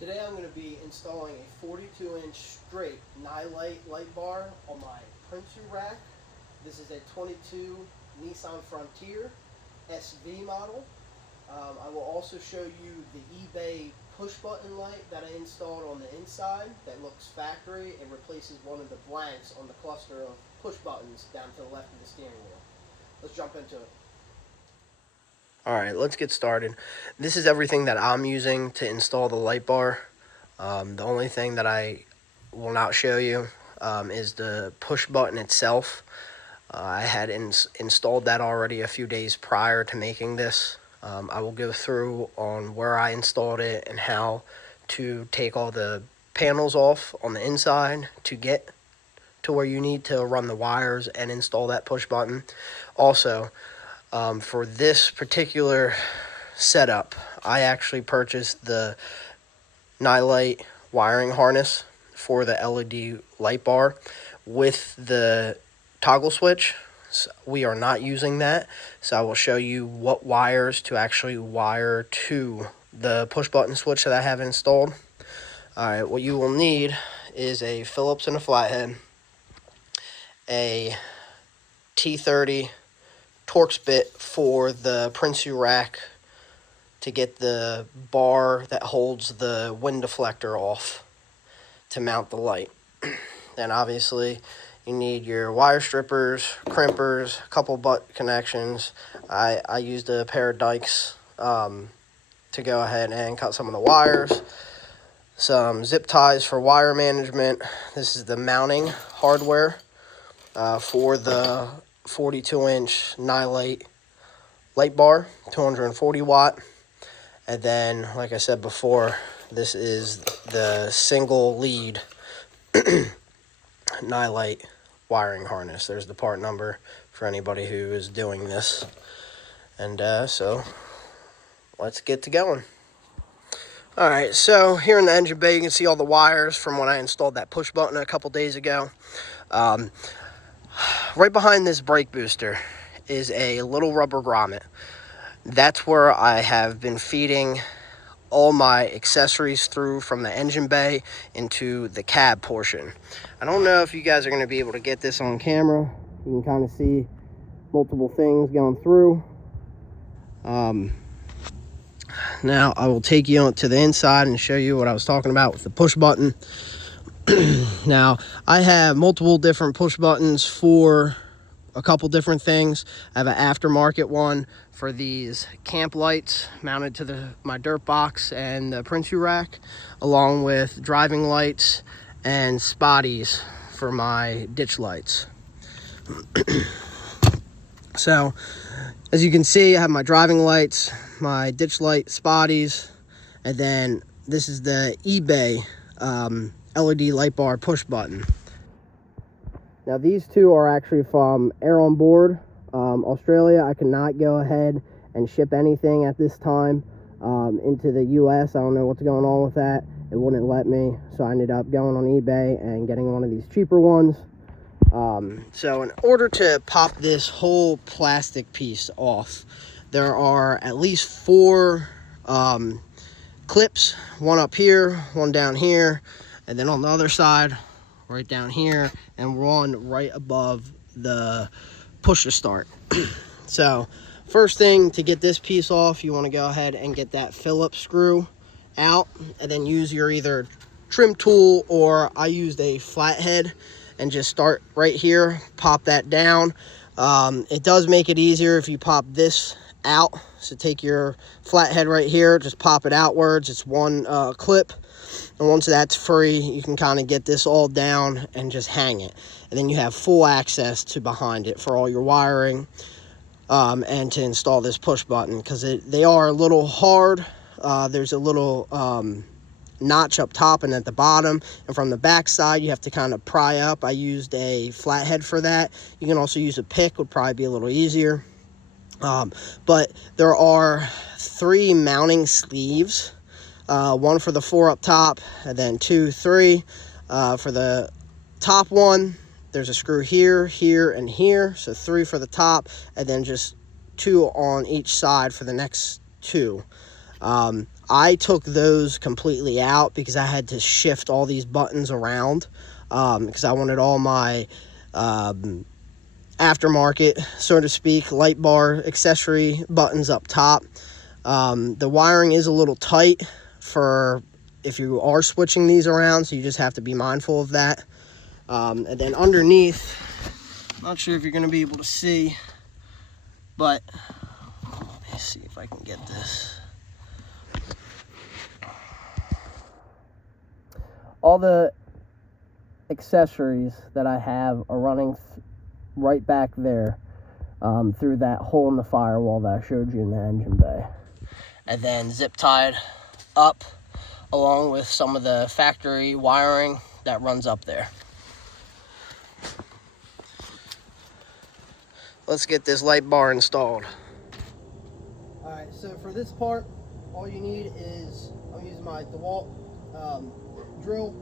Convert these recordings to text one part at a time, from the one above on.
Today I'm going to be installing a 42-inch straight Nilight light bar on my Prinsu rack. This is a 22 Nissan Frontier SV model. I will also show you the eBay push button light that I installed on the inside that looks factory and replaces one of the blanks on the cluster of push buttons down to the left of the steering wheel. Let's jump into it. Alright, let's get started. This is everything that I'm using to install the light bar. The only thing that I will not show you is the push button itself. I had installed that already a few days prior to making this. I will go through on where I installed it and how to take all the panels off on the inside to get to where you need to run the wires and install that push button. Also, for this particular setup, I actually purchased the Nilight wiring harness for the LED light bar with the toggle switch. So we are not using that, so I will show you what wires to actually wire to the push button switch that I have installed. Alright, what you will need is a Phillips and a flathead, a T30 Torx bit for the Prinsu rack to get the bar that holds the wind deflector off to mount the light. Then obviously you need your wire strippers, crimpers, a couple butt connections. I used a pair of dikes to go ahead and cut some of the wires. Some zip ties for wire management. This is the mounting hardware for the 42-inch Nilight light bar, 240 watt. And then, like I said before, this is the single lead Nilight wiring harness. There's the part number for anybody who is doing this. And so let's get to going. Alright, so here in the engine bay you can see all the wires from when I installed that push button a couple days ago. Right behind this brake booster is a little rubber grommet. That's where I have been feeding all my accessories through from the engine bay into the cab portion. I don't know if you guys are going to be able to get this on camera. You can kind of see multiple things going through. Now I will take you to the inside and show you what I was talking about with the push button. Now I have multiple different push buttons for a couple different things. I have an aftermarket one for these camp lights mounted to my dirt box and the Prinsu rack, along with driving lights and spotties for my ditch lights. So as you can see, I have my driving lights, my ditch light spotties, and then this is the eBay LED light bar push button. Now these two are actually from Air on Board, Australia. I cannot go ahead and ship anything at this time into the US. I don't know what's going on with that. It wouldn't let me, so I ended up going on eBay and getting one of these cheaper ones. So in order to pop this whole plastic piece off, there are at least 4 clips, one up here, one down here, and then on the other side, right down here, and one right above the push to start. So first thing, to get this piece off, you want to go ahead and get that Phillips screw out, and then use your either trim tool, or I used a flathead, and just start right here, pop that down. It does make it easier if you pop this out. So take your flathead right here, just pop it outwards. It's one clip, and once that's free, you can kind of get this all down and just hang it, and then you have full access to behind it for all your wiring and to install this push button, because they are a little hard. There's a little notch up top and at the bottom, and from the back side you have to kind of pry up. I used a flathead for that. You can also use a pick, would probably be a little easier. But there are 3 mounting sleeves, one for the 4 up top, and then 2, 3 for the top one. There's a screw here, here, and here, so 3 for the top, and then just 2 on each side for the next 2. I took those completely out because I had to shift all these buttons around because I wanted all my aftermarket, so to speak, light bar accessory buttons up top. The wiring is a little tight for if you are switching these around, so you just have to be mindful of that. And then underneath, not sure if you're going to be able to see, but let me see if I can get this. All the accessories that I have are running right back there through that hole in the firewall that I showed you in the engine bay. And then zip tied up along with some of the factory wiring that runs up there. Let's get this light bar installed. Alright, so for this part, all you need is, I'm using my DeWalt drill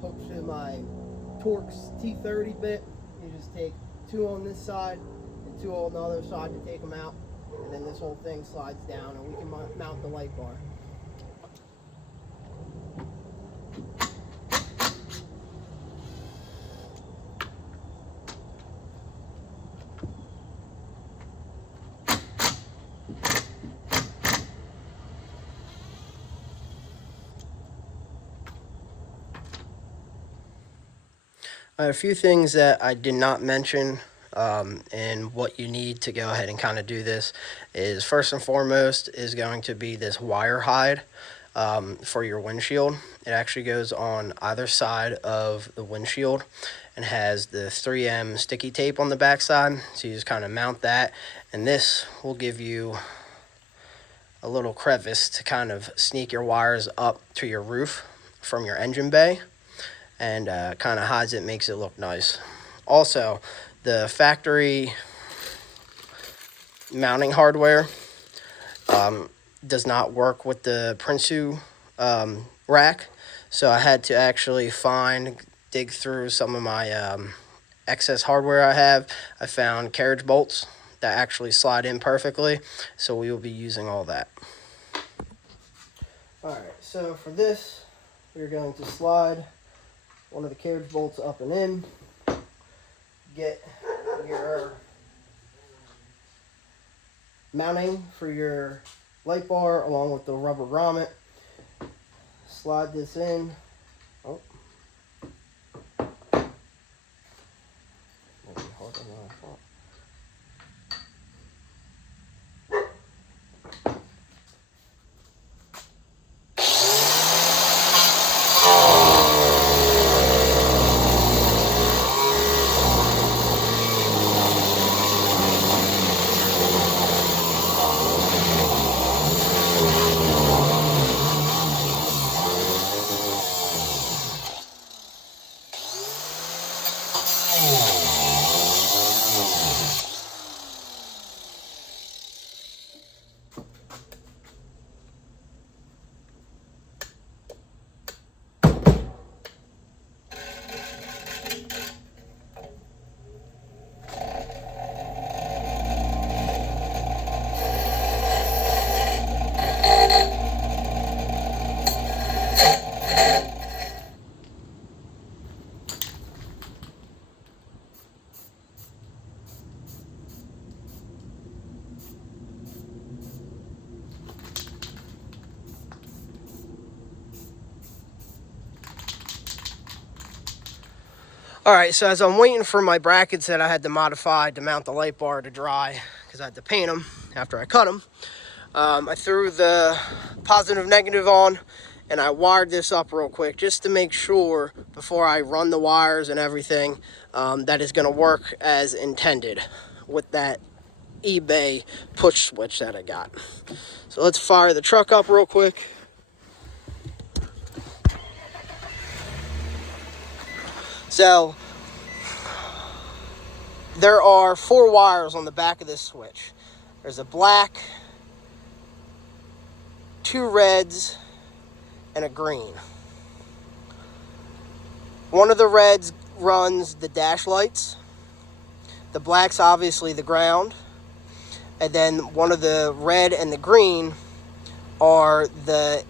hooked to my Torx T30 bit. You just take 2 on this side and 2 on the other side to take them out, and then this whole thing slides down and we can mount the light bar. A few things that I did not mention and what you need to go ahead and kind of do this is, first and foremost, is going to be this wire hide for your windshield. It actually goes on either side of the windshield and has the 3M sticky tape on the back side, so you just kind of mount that, and this will give you a little crevice to kind of sneak your wires up to your roof from your engine bay, and kind of hides it, makes it look nice. Also, the factory mounting hardware does not work with the Prinsu rack, so I had to actually dig through some of my excess hardware I have. I found carriage bolts that actually slide in perfectly, so we will be using all that. Alright, so for this, we're going to slide one of the carriage bolts up and in, get your mounting for your light bar along with the rubber grommet, slide this in. Oh. Might be harder than I thought. Alright, so as I'm waiting for my brackets that I had to modify to mount the light bar to dry, because I had to paint them after I cut them, I threw the positive negative on and I wired this up real quick just to make sure before I run the wires and everything that it's going to work as intended with that eBay push switch that I got. So let's fire the truck up real quick. So there are 4 wires on the back of this switch. There's a black, 2 reds, and a green. One of the reds runs the dash lights. The black's obviously the ground. And then one of the red and the green are the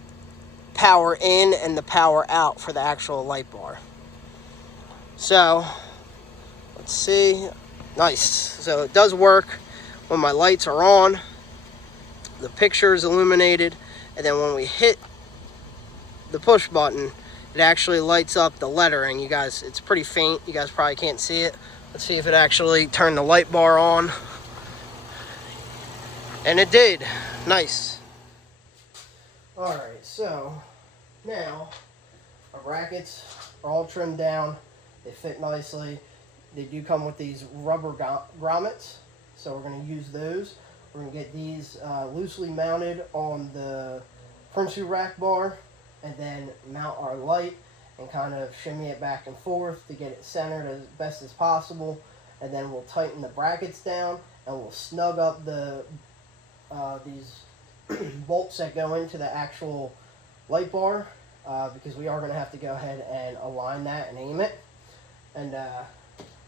power in and the power out for the actual light bar. So let's see. Nice. So it does work when my lights are on. The picture is illuminated, and then when we hit the push button, it actually lights up the lettering. You guys, it's pretty faint. You guys probably can't see it. Let's see if it actually turned the light bar on. And it did. Nice. Alright, so now our brackets are all trimmed down. They fit nicely. They do come with these rubber grommets, so we're going to use those. We're going to get these loosely mounted on the Prinsu rack bar, and then mount our light and kind of shimmy it back and forth to get it centered as best as possible. And then we'll tighten the brackets down, and we'll snug up the these bolts that go into the actual light bar, because we are going to have to go ahead and align that and aim it. And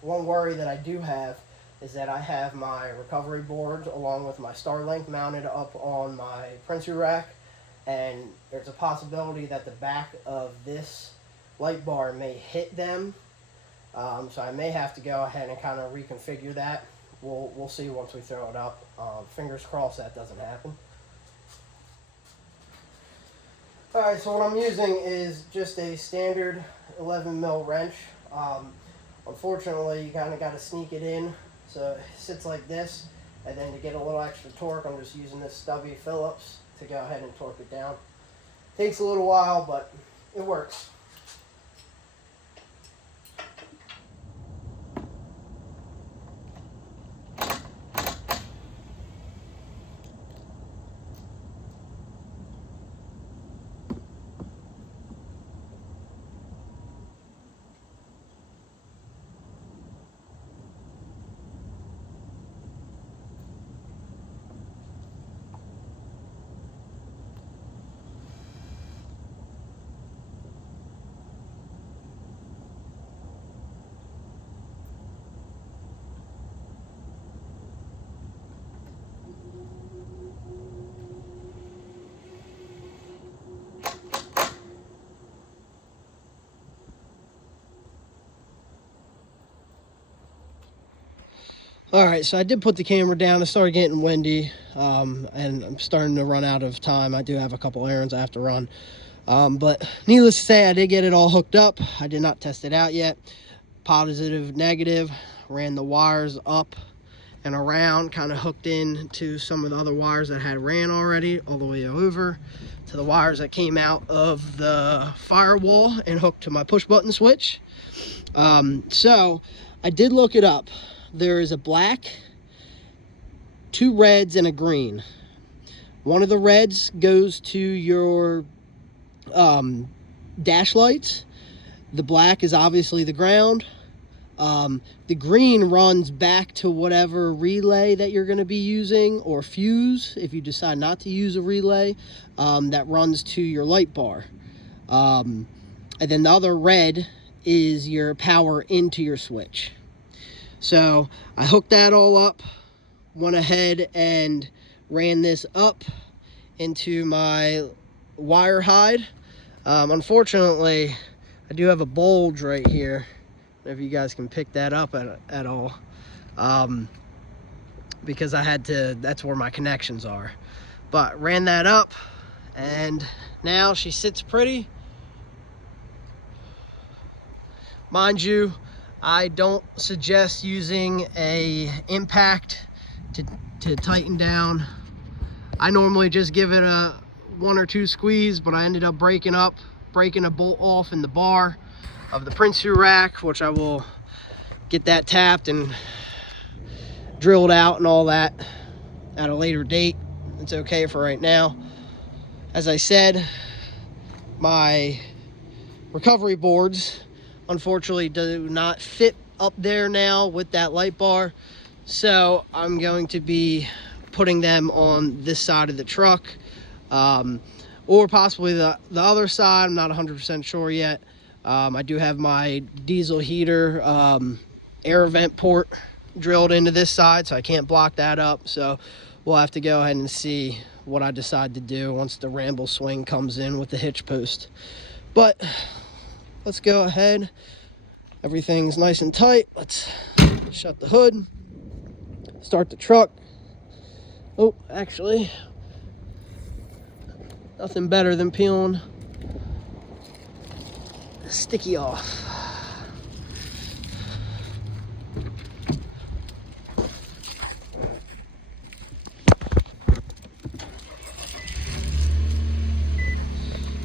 one worry that I do have is that I have my recovery board along with my Starlink mounted up on my Prinsu rack, and there's a possibility that the back of this light bar may hit them. So I may have to go ahead and kind of reconfigure that. We'll see once we throw it up. Fingers crossed that doesn't happen. Alright, so what I'm using is just a standard 11 mil wrench. Unfortunately, you kind of got to sneak it in, so it sits like this, and then to get a little extra torque, I'm just using this stubby Phillips to go ahead and torque it down. Takes a little while, but it works. Alright, so I did put the camera down. It started getting windy, and I'm starting to run out of time. I do have a couple errands I have to run. But needless to say, I did get it all hooked up. I did not test it out yet. Positive, negative. Ran the wires up and around, kind of hooked in to some of the other wires that had ran already, all the way over to the wires that came out of the firewall and hooked to my push button switch. So I did look it up. There is a black, 2 reds, and a green. One of the reds goes to your dash lights. The black is obviously the ground. The green runs back to whatever relay that you're going to be using, or fuse if you decide not to use a relay, that runs to your light bar. And then the other red is your power into your switch. So I hooked that all up, went ahead and ran this up into my wire hide. Unfortunately, I do have a bulge right here. I don't know if you guys can pick that up at all. Because I had to, that's where my connections are. But ran that up, and now she sits pretty. Mind you, I don't suggest using a impact to tighten down. I normally just give it a 1 or 2 squeeze, but I ended up breaking a bolt off in the bar of the Prinsu rack, which I will get that tapped and drilled out and all that at a later date. It's okay for right now. As I said, my recovery boards unfortunately do not fit up there now with that light bar, so I'm going to be putting them on this side of the truck, or possibly the other side. I'm not 100% sure yet. I do have my diesel heater air vent port drilled into this side, so I can't block that up, so we'll have to go ahead and see what I decide to do once the ramble swing comes in with the hitch post. But let's go ahead. Everything's nice and tight. Let's shut the hood, start the truck. Oh, actually, nothing better than peeling the sticky off.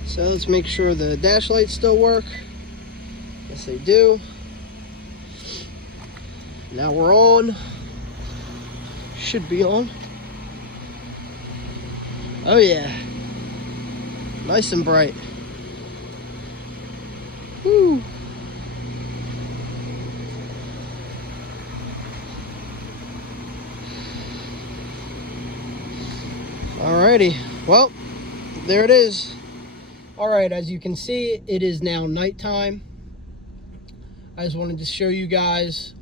So let's make sure the dash lights still work. Yes, they do. Now we're on. Should be on. Oh yeah. Nice and bright. Woo. Alrighty. Well, there it is. Alright, as you can see, it is now nighttime. I just wanted to show you guys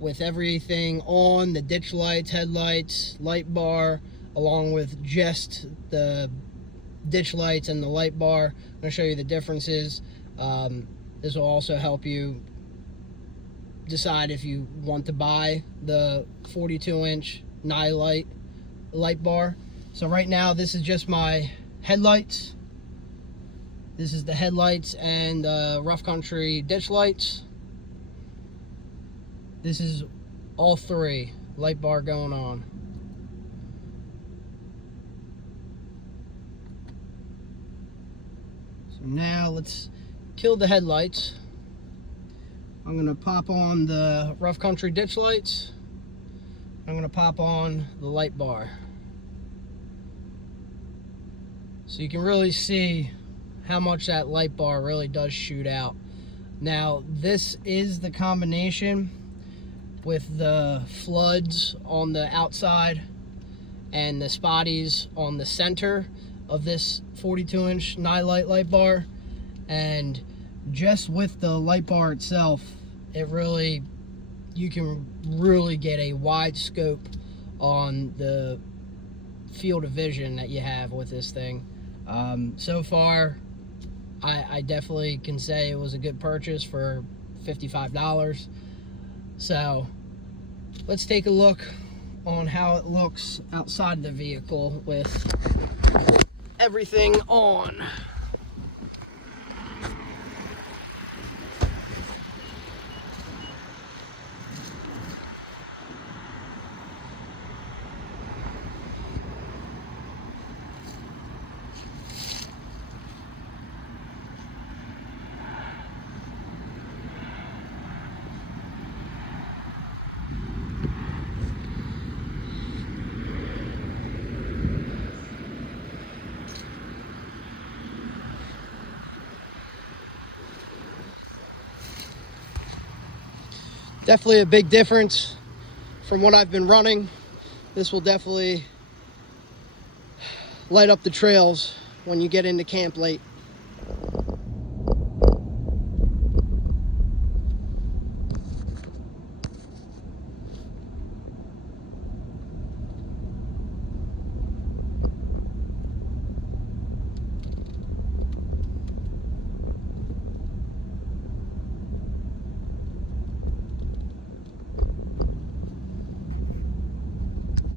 with everything on, the ditch lights, headlights, light bar, along with just the ditch lights and the light bar. I'm going to show you the differences. This will also help you decide if you want to buy the 42-inch Nilight light bar. So right now, this is just my headlights. This is the headlights and rough country ditch lights. This is all three light bar going on. So now let's kill the headlights. I'm gonna pop on the rough country ditch lights. I'm gonna pop on the light bar. So you can really see how much that light bar really does shoot out. Now, this is the combination with the floods on the outside and the spotties on the center of this 42-inch Nilight light bar. And just with the light bar itself, you can really get a wide scope on the field of vision that you have with this thing. So far, I definitely can say it was a good purchase for $55. So let's take a look on how it looks outside the vehicle with everything on. Definitely a big difference from what I've been running. This will definitely light up the trails when you get into camp late.